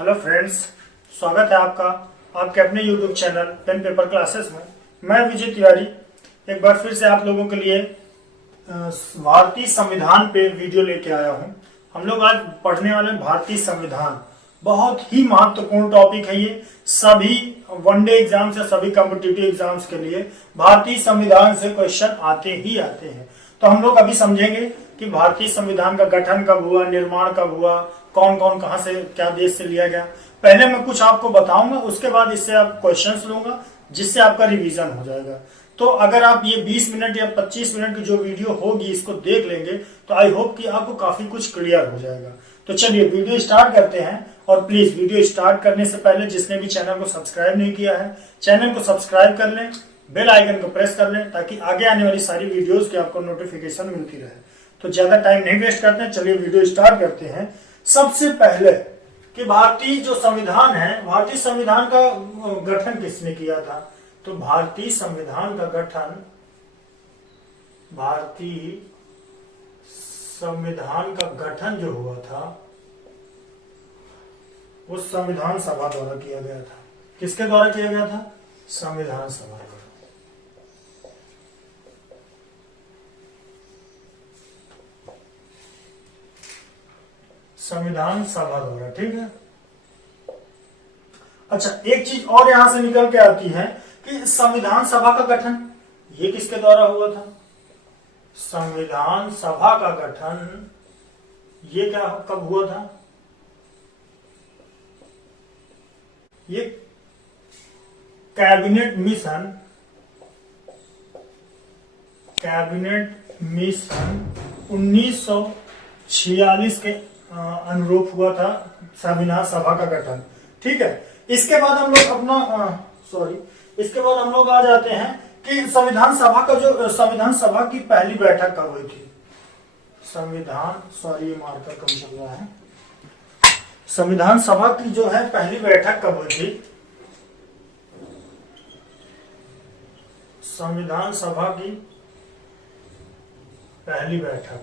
Hello friends, स्वागत है आपका आपके अपने YouTube channel pen paper classes में। मैं विजय तिवारी एक बार फिर से आप लोगों के लिए भारतीय संविधान पे वीडियो लेके आया हूं। हम लोग आज पढ़ने वाले भारतीय संविधान, बहुत ही महत्वपूर्ण टॉपिक है ये। सभी वनडे एग्जाम्स या सभी कॉम्पिटिटिव एग्जाम्स के लिए भारतीय संविधान से क्वेश्चन आते ही आते हैं। तो हम लोग अभी समझेंगे कि भारतीय संविधान का गठन कब हुआ, निर्माण कब हुआ, कौन कौन कहां से क्या देश से लिया गया। पहले मैं कुछ आपको बताऊंगा, उसके बाद इससे आप क्वेश्चंस लूंगा जिससे आपका रिवीजन हो जाएगा। तो अगर आप ये 20 मिनट या 25 मिनट की जो वीडियो होगी इसको देख लेंगे तो आई होप कि आपको काफी कुछ क्लियर हो जाएगा। तो चलिए वीडियो स्टार्ट करते हैं। और प्लीज वीडियो स्टार्ट करने से पहले जिसने भी चैनल को सब्सक्राइब नहीं किया है, चैनल को सब्सक्राइब कर लें, बेल आइकन को प्रेस कर लें ताकि आगे आने वाली सारी वीडियोस की आपको नोटिफिकेशन मिलती रहे। तो ज्यादा टाइम नहीं वेस्ट करते हैं, चलिए वीडियो स्टार्ट करते हैं। सबसे पहले कि भारतीय जो संविधान है, भारतीय संविधान का गठन किसने किया था? तो भारतीय संविधान का गठन जो हुआ था वो संविधान सभा द्वारा किया गया था। किसके द्वारा किया गया था? संविधान सभा द्वारा। संविधान सभा द्वारा, ठीक है। अच्छा, एक चीज और यहां से निकल के आती है कि संविधान सभा का गठन ये किसके द्वारा हुआ था? संविधान सभा का गठन ये क्या कब हुआ था? ये कैबिनेट मिशन 1946 के अनुरूप हुआ था संविधान सभा का गठन, ठीक है। इसके बाद हम लोग आ जाते हैं कि संविधान सभा की पहली बैठक कब हुई थी? ये मार्कर कम चल रहा है। संविधान सभा की जो है पहली बैठक कब हुई थी? संविधान सभा की पहली बैठक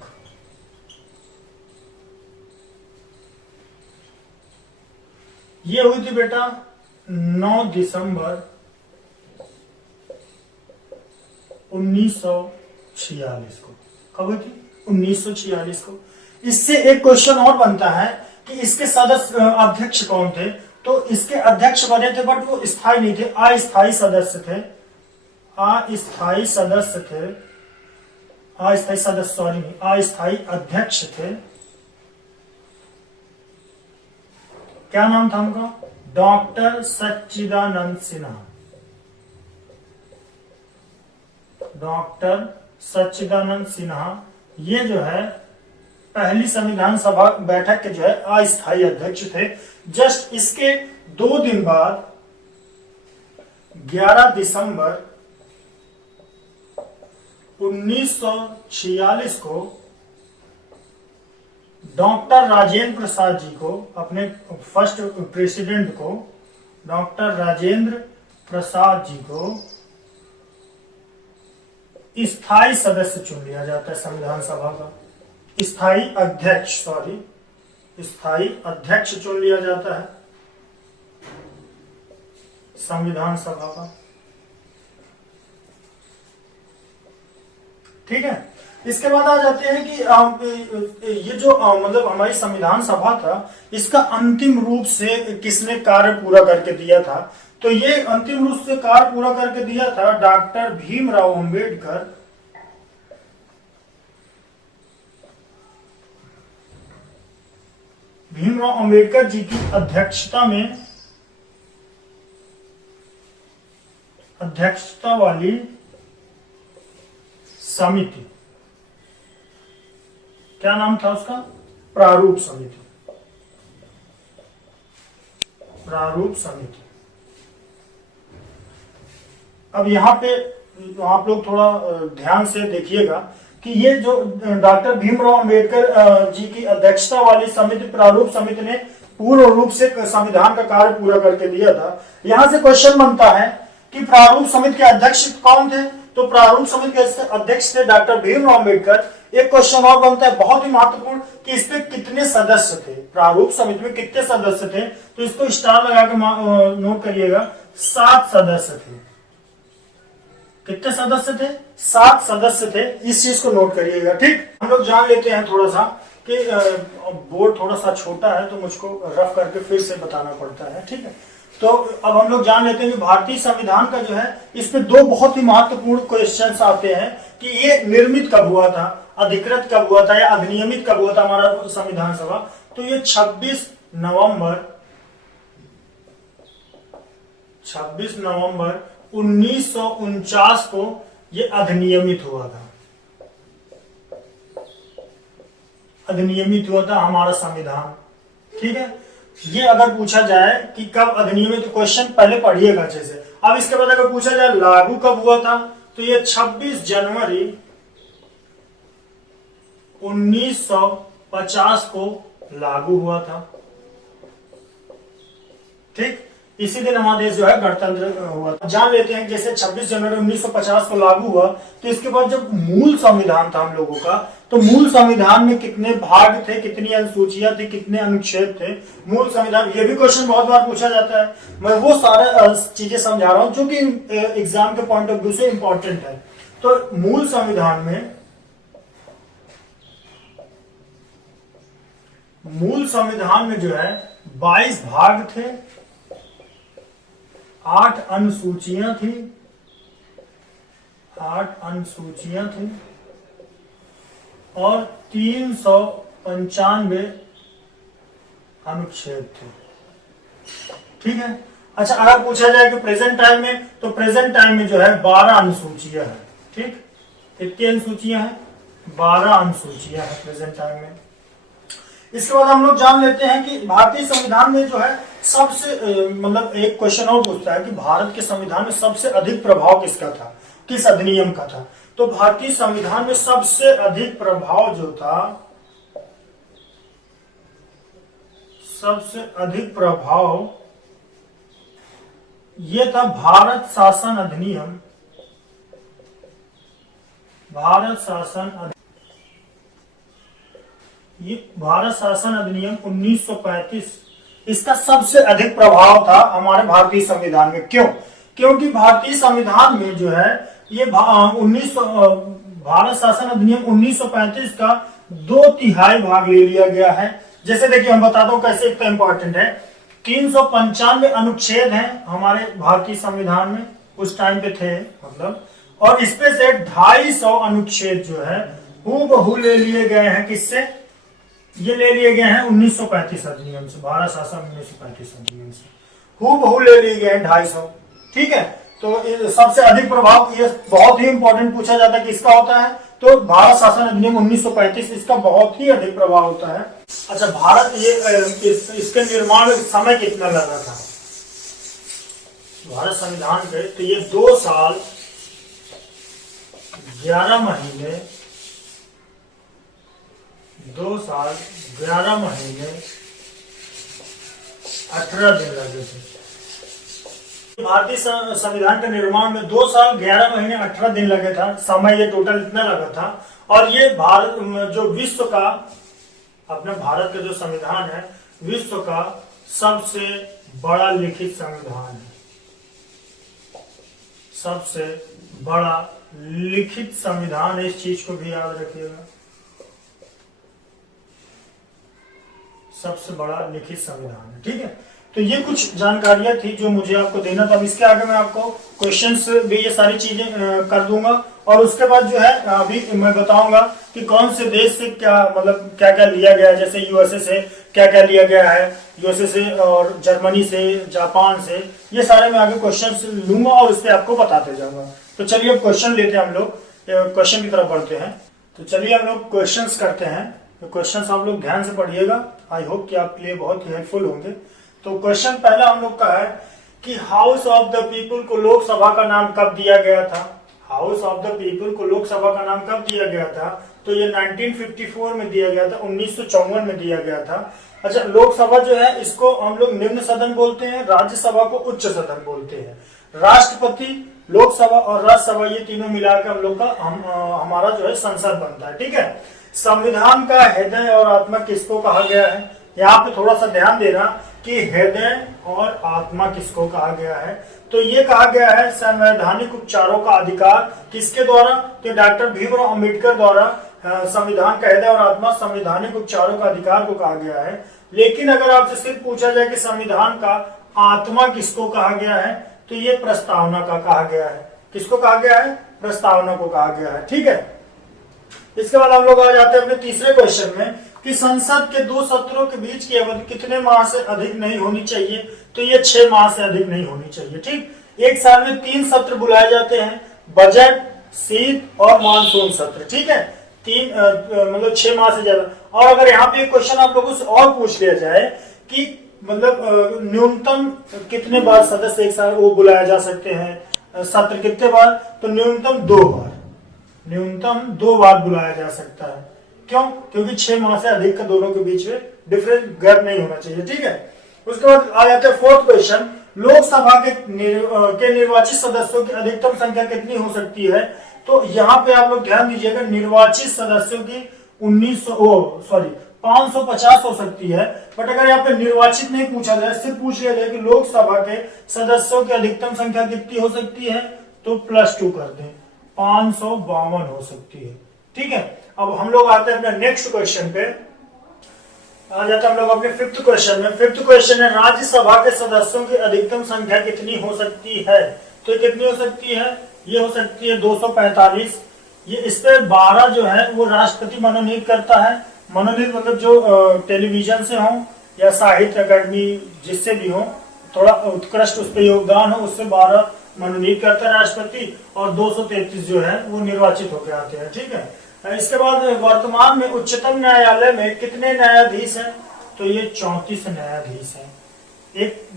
ये हुई थी बेटा 9 दिसंबर 1946 को। कब हुई थी? 1946 को। इससे एक क्वेश्चन और बनता है कि इसके सदस्य अध्यक्ष कौन थे? तो इसके अध्यक्ष बने थे बट वो स्थायी नहीं थे, अस्थायी सदस्य थे। अस्थायी अध्यक्ष थे। क्या नाम था उनका? डॉक्टर सच्चिदानंद सिन्हा। डॉक्टर सच्चिदानंद सिन्हा ये जो है पहली संविधान सभा बैठक के जो है अस्थायी अध्यक्ष थे। जस्ट इसके 2 दिन बाद 11 दिसंबर 1946 को डॉक्टर राजेंद्र प्रसाद जी को, अपने फर्स्ट प्रेसिडेंट को, डॉक्टर राजेंद्र प्रसाद जी को स्थायी सदस्य चुन लिया जाता है संविधान सभा का। स्थायी अध्यक्ष चुन लिया जाता है संविधान सभा का, ठीक है। इसके बाद आ जाते हैं कि ये जो मतलब हमारी संविधान सभा था इसका अंतिम रूप से किसने कार्य पूरा करके दिया था? तो ये अंतिम रूप से कार्य पूरा करके दिया था डॉक्टर भीमराव अंबेडकर। भीमराव अंबेडकर जी की अध्यक्षता वाली समिति, क्या नाम था उसका? प्रारूप समिति। अब यहाँ पे आप लोग थोड़ा ध्यान से देखिएगा कि ये जो डॉक्टर भीमराव अंबेडकर जी की अध्यक्षता वाली समिति, प्रारूप समिति ने पूर्ण रूप से संविधान का कार्य पूरा करके दिया था। यहां से क्वेश्चन बनता है कि प्रारूप समिति के अध्यक्ष कौन थे? तो प्रारूप समिति के अध्यक्ष थे डॉक्टर भीमराव अम्बेडकर। एक क्वेश्चन और बनता है बहुत ही महत्वपूर्ण कि इसमें कितने सदस्य थे, प्रारूप समिति में कितने सदस्य थे, तो इसको स्टार लगा के नोट करिएगा, 7 सदस्य थे। कितने सदस्य थे? 7 सदस्य थे, इस चीज को नोट करिएगा। ठीक, हम लोग जान लेते हैं थोड़ा सा कि बोर्ड थोड़ा सा छोटा है तो मुझको रफ करके फिर से बताना पड़ता है। ठीक है, तो अब हम लोग जान लेते हैं कि भारतीय संविधान का जो है इसमें 2 बहुत ही महत्वपूर्ण क्वेश्चंस आते हैं कि ये निर्मित कब हुआ था, अधिकृत कब हुआ था या अधिनियमित कब हुआ था हमारा संविधान सभा। तो ये 26 नवंबर 1949 को ये अधिनियमित हुआ था। अधिनियमित हुआ था हमारा संविधान। ठीक है, ये अगर पूछा जाए कि कब अधिनियमित, तो क्वेश्चन पहले पढ़िएगा अच्छे से। अब इसके बाद अगर पूछा जाए लागू कब हुआ था, तो ये 26 जनवरी 1950 को लागू हुआ था। ठीक, इसी दिन हमारा देश जो है गणतंत्र हुआ था। जान लेते हैं जैसे 26 जनवरी 1950 को लागू हुआ, तो इसके बाद जब मूल संविधान था हम लोगों का, तो मूल संविधान में कितने भाग थे, कितनी अनुसूचियां थी, कितने अनुच्छेद थे मूल संविधान, ये भी क्वेश्चन बहुत बार पूछा जाता है। मैं वो सारे चीजें समझा रहा हूं जो कि एग्जाम के पॉइंट ऑफ व्यू से इंपॉर्टेंट है। तो मूल संविधान में जो है 22 भाग थे, 8 अनुसूचियां थी, 8 अनुसूचियां थी और 395 अनुच्छेद थे। ठीक है, अच्छा अगर पूछा जाए कि प्रेजेंट टाइम में, तो प्रेजेंट टाइम में जो है 12 अनुसूचियां हैं। ठीक, कितनी अनुसूचियां हैं? 12 अनुसूचियां हैं प्रेजेंट टाइम में। इसके बाद हम लोग जान लेते हैं कि भारतीय संविधान में जो है सबसे मतलब एक क्वेश्चन और पूछता है कि भारत के संविधान में सबसे अधिक प्रभाव किसका था, किस अधिनियम का था। तो भारतीय संविधान में सबसे अधिक प्रभाव जो था, सबसे अधिक प्रभाव ये था भारत शासन अधिनियम। भारत शासन अधिनियम 1935, इसका सबसे अधिक प्रभाव था हमारे भारतीय संविधान में। क्यों? क्योंकि भारतीय संविधान में जो है ये भारत शासन अधिनियम 1935 का 2/3 भाग ले लिया गया है। जैसे देखिए हम बताता हूं कैसे, इतना इंपॉर्टेंट है। 395 अनुच्छेद हैं हमारे भारतीय संविधान में, उस टाइम पे थे मतलब, और इसमें से 250 अनुच्छेद जो है हूबहू ले लिए गए हैं। किससे? ये ले लिए गए हैं 1935 अधिनियम से, भारत शासन 1935 अधिनियम से हूबहू ले लिए गए हैं 250। ठीक है, तो सबसे अधिक प्रभाव ये बहुत ही इंपॉर्टेंट पूछा जाता है कि इसका होता है, तो भारत शासन अधिनियम 1935 इसका बहुत ही अधिक प्रभाव होता है। अच्छा, भारत इसके निर्माण में समय कितना लगा था भारत संविधान पे? तो ये 2 साल 11 महीने 18 दिन लगे थे। भारतीय संविधान के निर्माण में 2 साल 11 महीने 18 दिन लगे था, समय ये टोटल इतना लगा था। और ये भारत जो विश्व का, अपने भारत का जो संविधान है, विश्व का सबसे बड़ा लिखित संविधान है। सबसे बड़ा लिखित संविधान, इस चीज को भी याद रखिएगा, सबसे बड़ा लिखित संविधान है। ठीक है, तो ये कुछ जानकारियां थी जो मुझे आपको देना था। अब इसके आगे मैं आपको क्वेश्चंस भी ये सारी चीजें कर दूंगा, और उसके बाद जो है अभी मैं बताऊंगा कि कौन से देश से क्या मतलब क्या क्या लिया गया है। जैसे यूएसए से क्या क्या लिया गया है, यूएसए से और जर्मनी से, जापान से, ये सारे मैं आगे क्वेश्चंस लूंगा और उस पर आपको बताते जाऊंगा। तो चलिए अब क्वेश्चन लेते हैं, हम लोग क्वेश्चन की तरफ बढ़ते हैं। तो चलिए हम लोग क्वेश्चंस करते हैं। तो क्वेश्चंस आप लोग ध्यान से पढ़िएगा, आई होप कि आपके लिए बहुत ही हेल्पफुल होंगे। तो क्वेश्चन पहला हम लोग का है कि हाउस ऑफ द पीपल को लोकसभा का नाम कब दिया गया था। हाउस ऑफ द पीपल को लोकसभा का नाम कब दिया गया था? तो ये 1954 में दिया गया था, 1954 में दिया गया था। अच्छा, लोकसभा जो है इसको हम लोग निम्न सदन बोलते हैं, राज्यसभा को उच्च सदन बोलते हैं। राष्ट्रपति लोकसभा और राज्यसभा, ये तीनों मिलाकर हम लोग का हमारा जो है संसद बनता है। ठीक है, संविधान का हृदय और आत्मा किसको कहा गया है? यहाँ पे थोड़ा सा ध्यान देना कि हृदय और आत्मा किसको कहा गया है। तो ये कहा गया है संवैधानिक उपचारों का अधिकार किसके द्वारा? तो डॉक्टर भीमराव अंबेडकर द्वारा संविधान का हृदय और आत्मा संवैधानिक उपचारों का अधिकार को कहा गया है। लेकिन अगर आपसे सिर्फ पूछा जाए कि संविधान का आत्मा किसको कहा गया है, तो ये प्रस्तावना का कहा गया है। किसको कहा गया है? प्रस्तावना को कहा गया है। ठीक है, इसके बाद हम लोग आ जाते हैं अपने तीसरे क्वेश्चन में कि संसद के 2 सत्रों के बीच की अवधि कितने माह से अधिक नहीं होनी चाहिए? तो ये 6 माह से अधिक नहीं होनी चाहिए। ठीक, एक साल में 3 सत्र बुलाए जाते हैं, बजट, शीत और मानसून सत्र। ठीक है, 3 मतलब 6 माह से ज्यादा। और अगर यहाँ पे एक क्वेश्चन आप लोगों से और पूछ लिया जाए कि मतलब न्यूनतम कितने बार सदस्य एक साल वो बुलाया जा सकते हैं, सत्र कितने बार? तो न्यूनतम 2 बार, न्यूनतम 2 बार बुलाया जा सकता है। क्यों? क्योंकि 6 माह से अधिक का दोनों के बीच में डिफरेंट गैप नहीं होना चाहिए। ठीक है, उसके बाद आ जाते हैं 4th क्वेश्चन, लोकसभा के निर्वाचित सदस्यों की अधिकतम संख्या कितनी हो सकती है? तो यहाँ पे आप लोग ध्यान दीजिएगा, निर्वाचित सदस्यों की 550 हो सकती है। बट अगर यहाँ पे निर्वाचित नहीं पूछा जाए, सिर्फ पूछ लिया जाए कि लोकसभा के सदस्यों की अधिकतम संख्या कितनी हो सकती है, तो +2 कर दें, 552 हो सकती है। ठीक है, अब हम लोग आते हैं अपने नेक्स्ट क्वेश्चन पे। आ जाते हैं हम लोग अपने 5th क्वेश्चन में। 5th क्वेश्चन है, राज्यसभा के सदस्यों की अधिकतम संख्या कितनी हो सकती है? तो ये कितनी हो सकती है? ये हो सकती है 245। ये इस पे 12 जो है वो राष्ट्रपति मनोनीत करता है। मनोनीत मतलब जो टेलीविजन से हो या साहित्य अकादमी जिससे भी हो, थोड़ा उत्कृष्ट उस पर योगदान हो, उससे 12 मनोनीत करता है राष्ट्रपति, और 233 जो है वो निर्वाचित होकर आते हैं। ठीक है, इसके बाद वर्तमान में उच्चतम न्यायालय में कितने न्यायाधीश हैं? तो ये 34 न्यायाधीश हैं, एक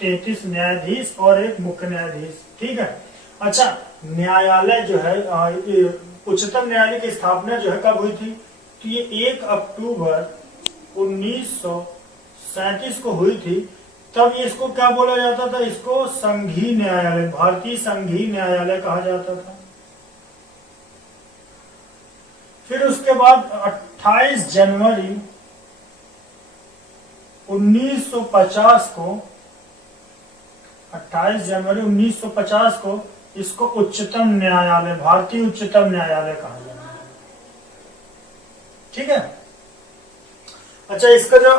33 न्यायाधीश और एक मुख्य न्यायाधीश। ठीक है, अच्छा, न्यायालय जो है उच्चतम न्यायालय की स्थापना जो है कब हुई थी? तो ये 1 अक्टूबर 1937 को हुई थी। तब इसको क्या बोला जाता था? इसको संघीय न्यायालय, भारतीय संघीय न्यायालय कहा जाता था। फिर उसके बाद 28 जनवरी 1950 को 28 जनवरी 1950 को इसको उच्चतम न्यायालय, भारतीय उच्चतम न्यायालय कहा जाता है। ठीक है, अच्छा, इसका जो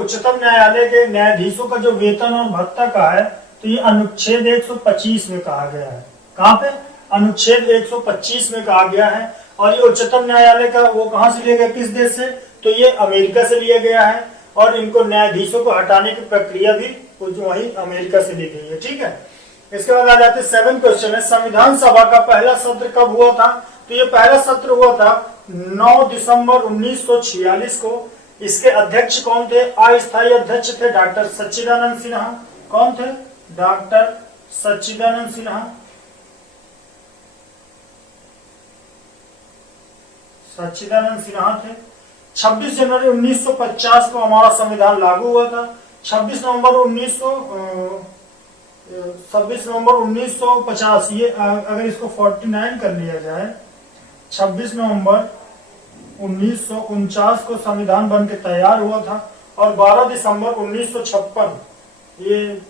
उच्चतम न्यायालय के न्यायाधीशों का जो वेतन और भत्ता का है, तो ये अनुच्छेद 125 में कहा गया है। कहाँ पे? अनुच्छेद 125 में कहा गया है। और ये उच्चतम न्यायालय का वो कहां से लिया गया, किस देश से? तो ये अमेरिका से लिया गया है। और इनको न्यायाधीशों को हटाने की प्रक्रिया भी वही अमेरिका से ली गई है। ठीक है, इसके बाद आ जाते हैं 7th क्वेश्चन है, संविधान सभा का पहला सत्र कब हुआ था? तो ये पहला सत्र हुआ था 9 दिसंबर 1946 को। इसके अध्यक्ष कौन थे? अस्थायी अध्यक्ष थे डॉक्टर सच्चिदानंद सिन्हा। कौन थे? डॉक्टर सच्चिदानंद सिन्हा। सच्चिदानंद सिन्हा थे। 26 जनवरी 1950 को हमारा संविधान लागू हुआ था। 26 नवंबर 1950, ये अगर इसको 49 कर लिया जाए, 26 नवंबर 1949 को संविधान बन के तैयार हुआ था। और 12 दिसंबर 1956, ये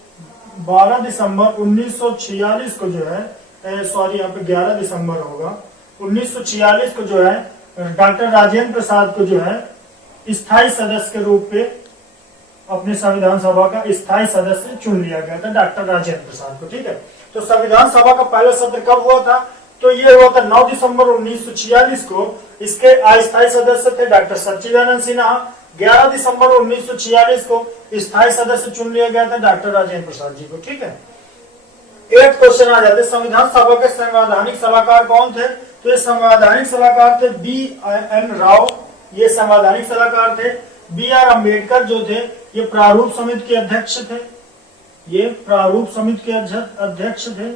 12 दिसंबर 1946 को जो है, सॉरी यहाँ पे 11 दिसंबर होगा, 1946 को जो है डॉक्टर राजेंद्र प्रसाद को जो है स्थायी सदस्य के रूप में अपने संविधान सभा का स्थायी सदस्य चुन लिया गया था, डॉक्टर राजेंद्र प्रसाद को। ठीक है, तो संविधान सभा का पहला सत्र कब हुआ था? तो ये हुआ था 9 दिसंबर 1946 को। इसके अस्थायी सदस्य थे डॉक्टर सच्चिदानंद सिन्हा। 11 दिसंबर 1946 को स्थायी सदस्य चुन लिया गया था डॉक्टर राजेंद्र प्रसाद जी को। ठीक है, 8th क्वेश्चन आ जाते, संविधान सभा के संवैधानिक सलाहकार कौन थे? तो ये संवैधानिक सलाहकार थे BN राव, ये संवैधानिक सलाहकार थे। BR अम्बेडकर जो थे ये प्रारूप समिति के अध्यक्ष थे, ये प्रारूप समिति के अध्यक्ष थे।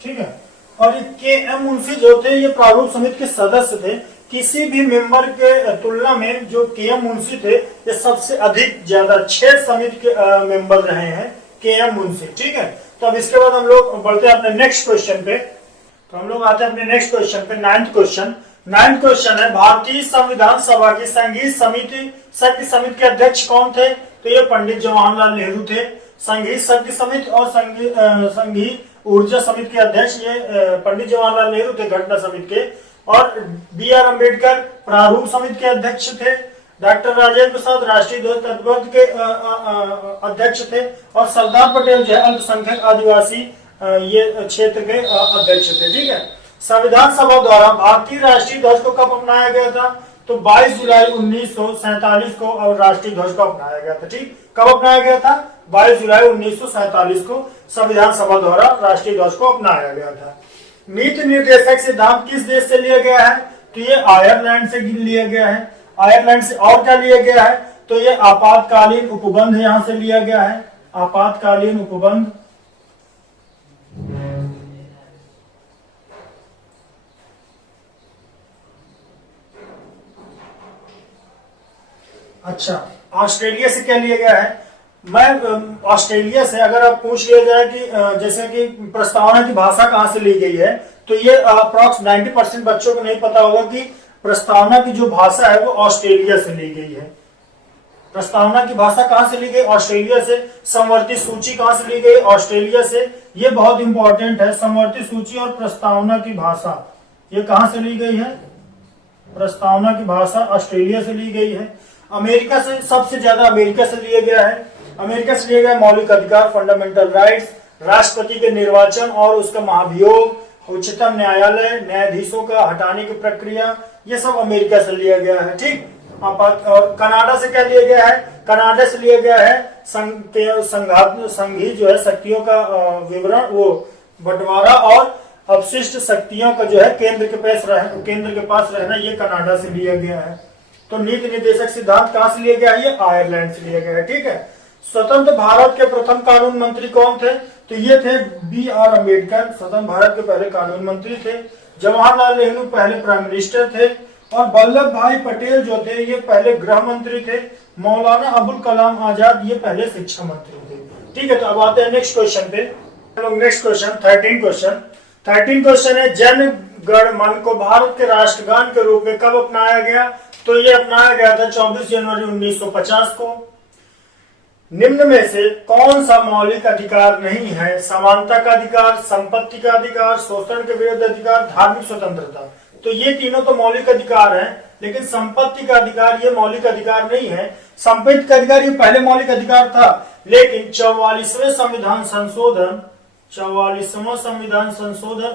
ठीक है, और KM मुंशी जो थे ये प्रारूप समिति के सदस्य थे। किसी भी मेंबर के तुलना में जो KM मुंशी थे ये सबसे अधिक ज्यादा 6 समिति के मेंबर रहे हैं KM मुंशी। ठीक है, तो अब इसके बाद हम लोग बढ़ते हैं अपने नेक्स्ट क्वेश्चन पे। तो हम लोग आते हैं अपने नेक्स्ट क्वेश्चन पे, नाइन्थ क्वेश्चन है, भारतीय संविधान सभा की संघीय समिति के अध्यक्ष कौन थे? तो ये पंडित जवाहरलाल नेहरू थे। संघीय शक्ति समिति और संघीय ऊर्जा समिति के अध्यक्ष ये पंडित जवाहरलाल नेहरू थे, घटना समिति के। और BR अम्बेडकर प्रारूप समिति के अध्यक्ष थे। डॉक्टर राजेंद्र प्रसाद राष्ट्रीय ध्वज तत्पद के अध्यक्ष थे। और सरदार पटेल जो है अल्पसंख्यक आदिवासी ये क्षेत्र के अध्यक्ष थे। ठीक है, संविधान सभा द्वारा भारतीय राष्ट्रीय ध्वज को कब अपनाया गया था? तो 22 जुलाई 1947 को और राष्ट्रीय ध्वज को अपनाया गया था। ठीक, कब अपनाया गया था? 22 जुलाई 1947 को संविधान सभा द्वारा राष्ट्रीय ध्वज को अपनाया गया था। नीति निर्देशक सिद्धांत किस देश से लिया गया है? तो ये आयरलैंड से लिया गया है। आयरलैंड से। और क्या लिया गया है? तो ये आपातकालीन उपबंध यहां से लिया गया है, आपातकालीन उपबंध। अच्छा, ऑस्ट्रेलिया से क्या लिया गया है? मैं ऑस्ट्रेलिया से अगर आप पूछ लिया जाए कि जैसे कि प्रस्तावना की भाषा कहां से ली गई है, तो ये अप्रॉक्स 90% बच्चों को नहीं पता होगा कि प्रस्तावना की जो भाषा है वो ऑस्ट्रेलिया से ली गई है। प्रस्तावना की भाषा कहां से ली गई? ऑस्ट्रेलिया से। समवर्ती सूची कहां से ली गई? ऑस्ट्रेलिया से। ये बहुत इंपॉर्टेंट है, समवर्ती सूची और प्रस्तावना की भाषा ये कहां से ली गई है? प्रस्तावना की भाषा ऑस्ट्रेलिया से ली गई है। अमेरिका से, सबसे ज्यादा अमेरिका से लिया गया है। अमेरिका से लिया गया मौलिक अधिकार, फंडामेंटल राइट्स, राष्ट्रपति के निर्वाचन और उसका महाभियोग, उच्चतम न्यायालय, न्यायाधीशों का हटाने की प्रक्रिया, ये सब अमेरिका से लिया गया है। ठीक, और कनाडा से क्या लिया गया है? कनाडा से लिया गया है संघीय जो है शक्तियों का विवरण, वो बंटवारा और अपशिष्ट शक्तियों का जो है केंद्र के पास रहना, ये कनाडा से लिया गया है। तो नीति निर्देशक सिद्धांत कहां से लिया गया है? ये आयरलैंड से लिया गया है। ठीक है, स्वतंत्र भारत के प्रथम कानून मंत्री कौन थे? तो ये थे BR अम्बेडकर, स्वतंत्र भारत के पहले कानून मंत्री थे। जवाहरलाल नेहरू पहले प्राइम मिनिस्टर थे। और वल्लभ भाई पटेल जो थे ये पहले गृह मंत्री थे। मौलाना अबुल कलाम आजाद ये पहले शिक्षा मंत्री थे। ठीक है, तो अब आते हैं नेक्स्ट क्वेश्चन पे। नेक्स्ट क्वेश्चन 13 क्वेश्चन है, जन गण मन को भारत के राष्ट्रगान के रूप में कब अपनाया गया? तो ये अपनाया गया था 24 जनवरी 1950 को। निम्न में से कौन सा मौलिक अधिकार नहीं है? समानता का अधिकार, संपत्ति का अधिकार, शोषण के विरुद्ध अधिकार, धार्मिक स्वतंत्रता। तो ये तीनों तो मौलिक अधिकार हैं, लेकिन संपत्ति का अधिकार ये मौलिक अधिकार नहीं है। संपत्ति का अधिकार ये पहले मौलिक अधिकार था, लेकिन 44वें संविधान संशोधन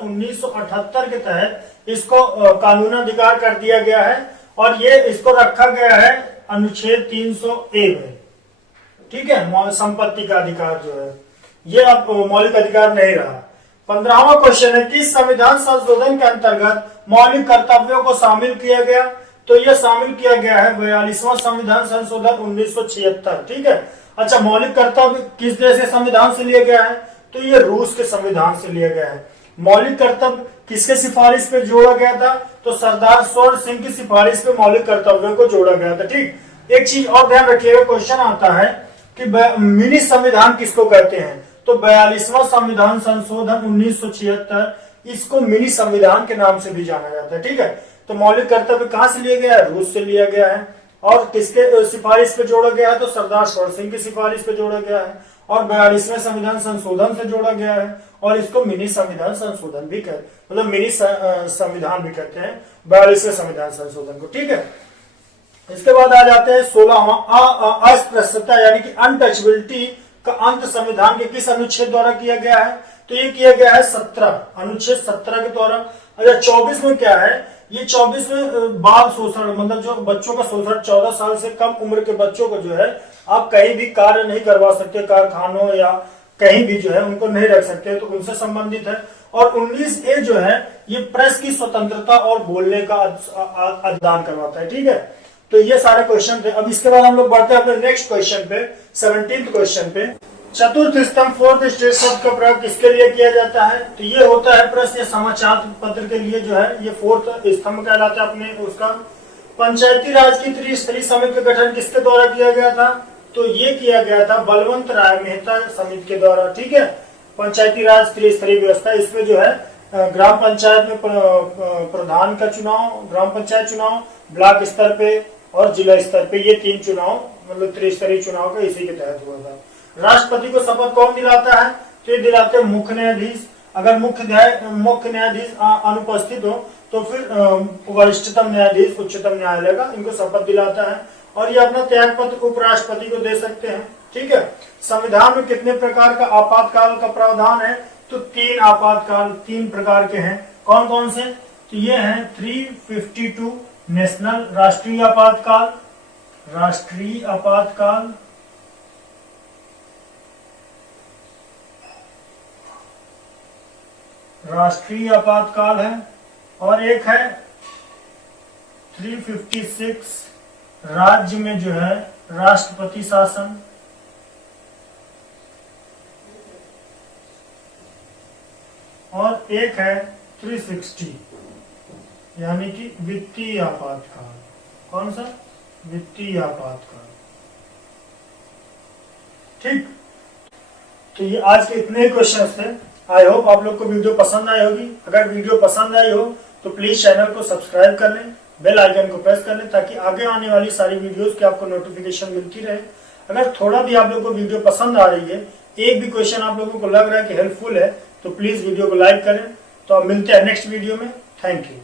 1978 के तहत इसको कानूनाधिकार कर दिया गया है। और ये इसको रखा गया है अनुच्छेद 300A में। ठीक है, संपत्ति का अधिकार जो है ये अब मौलिक अधिकार नहीं रहा। 15वां क्वेश्चन है, किस संविधान संशोधन के अंतर्गत मौलिक कर्तव्यों को शामिल किया गया? तो ये शामिल किया गया है 42वां संविधान संशोधन 1976। ठीक है, अच्छा, मौलिक कर्तव्य किस देश के संविधान से लिया गया है? तो ये रूस के संविधान से लिया गया है। मौलिक कर्तव्य किसके सिफारिश पे जोड़ा गया था? तो सरदार स्वर्ण सिंह की सिफारिश पे मौलिक कर्तव्यों को जोड़ा गया था। ठीक, एक चीज और ध्यान रखिएगा, क्वेश्चन आता है कि मिनी संविधान किसको कहते हैं? तो 42वां संविधान संशोधन 1976 इसको मिनी संविधान के नाम से भी जाना जाता है। ठीक है, तो मौलिक कर्तव्य कहां से लिया गया है? रूस से लिया गया है। और किसके सिफारिश पे जोड़ा गया है? तो सरदार स्वर्ण सिंह की सिफारिश पे जोड़ा गया है। और 42वें संविधान संशोधन से जोड़ा गया है। और इसको मिनी संविधान संशोधन भी मतलब मिनी संविधान भी कहते हैं 42वें संविधान संशोधन को। ठीक है, इसके बाद आ जाते हैं 16वां, अस्पृश्यता यानी कि अनटचबिलिटी का अंत संविधान के किस अनुच्छेद द्वारा किया गया है? तो ये किया गया है 17 अनुच्छेद 17 के द्वारा। अच्छा, 24 में क्या है? ये 24 में बाल शोषण, मतलब जो बच्चों का शोषण, 14 साल से कम उम्र के बच्चों को जो है आप कहीं भी कार्य नहीं करवा सकते, कारखानों या कहीं भी जो है उनको नहीं रख सकते, तो उनसे संबंधित है। और 19A जो है ये प्रेस की स्वतंत्रता और बोलने का अधिकार करवाता है। ठीक है, तो ये सारे क्वेश्चन थे। अब इसके बाद हम लोग बढ़ते हैं अपने नेक्स्ट क्वेश्चन पे, 17th क्वेश्चन पे। चतुर्थ स्तंभ, फोर्थ स्टेज शब्द का प्रयोग किसके लिए किया जाता है? तो ये होता है प्रेस या समाचार पत्र के लिए जो है ये फोर्थ स्तंभ कहलाता है। अपने उसका पंचायती राज की त्रिस्तरीय समिति का गठन किसके द्वारा किया गया था? तो ये किया गया था बलवंत राय मेहता समिति के द्वारा, ठीक है। पंचायती राज त्रिस्तरीय व्यवस्था, इसमें जो है ग्राम पंचायत में प्रधान का चुनाव, ग्राम पंचायत चुनाव, ब्लॉक स्तर पे और जिला स्तर पे, ये 3 चुनाव मतलब त्रिस्तरीय चुनाव का इसी के तहत हुआ था। राष्ट्रपति को शपथ कौन दिलाता है? तो ये दिलाते हैं मुख्य न्यायाधीश। अगर मुख्य न्यायाधीश अनुपस्थित हो तो फिर वरिष्ठतम न्यायाधीश उच्चतम न्यायालय का इनको शपथ दिलाता है। और ये अपना त्याग पत्र उपराष्ट्रपति को दे सकते हैं, ठीक है। संविधान में कितने प्रकार का आपातकाल का प्रावधान है? तो 3 आपातकाल 3 प्रकार के हैं। कौन कौन से? तो ये हैं 352 नेशनल राष्ट्रीय आपातकाल, राष्ट्रीय आपातकाल, राष्ट्रीय आपातकाल है, और एक है 356 राज्य में जो है राष्ट्रपति शासन, और एक है 360 यानी कि वित्तीय आपातकाल। कौन सा? वित्तीय आपातकाल, ठीक। तो ये आज के इतने क्वेश्चन थे। आई होप आप लोग को वीडियो पसंद आई होगी। अगर वीडियो पसंद आई हो तो प्लीज चैनल को सब्सक्राइब कर लें, बेल आइकन को प्रेस कर लें, ताकि आगे आने वाली सारी वीडियोस की आपको नोटिफिकेशन मिलती रहे। अगर थोड़ा भी आप लोग को वीडियो पसंद आ रही है, एक भी क्वेश्चन आप लोगों को लग रहा है कि हेल्पफुल है, तो प्लीज वीडियो को लाइक करें। तो अब मिलते हैं नेक्स्ट वीडियो में। Thank you.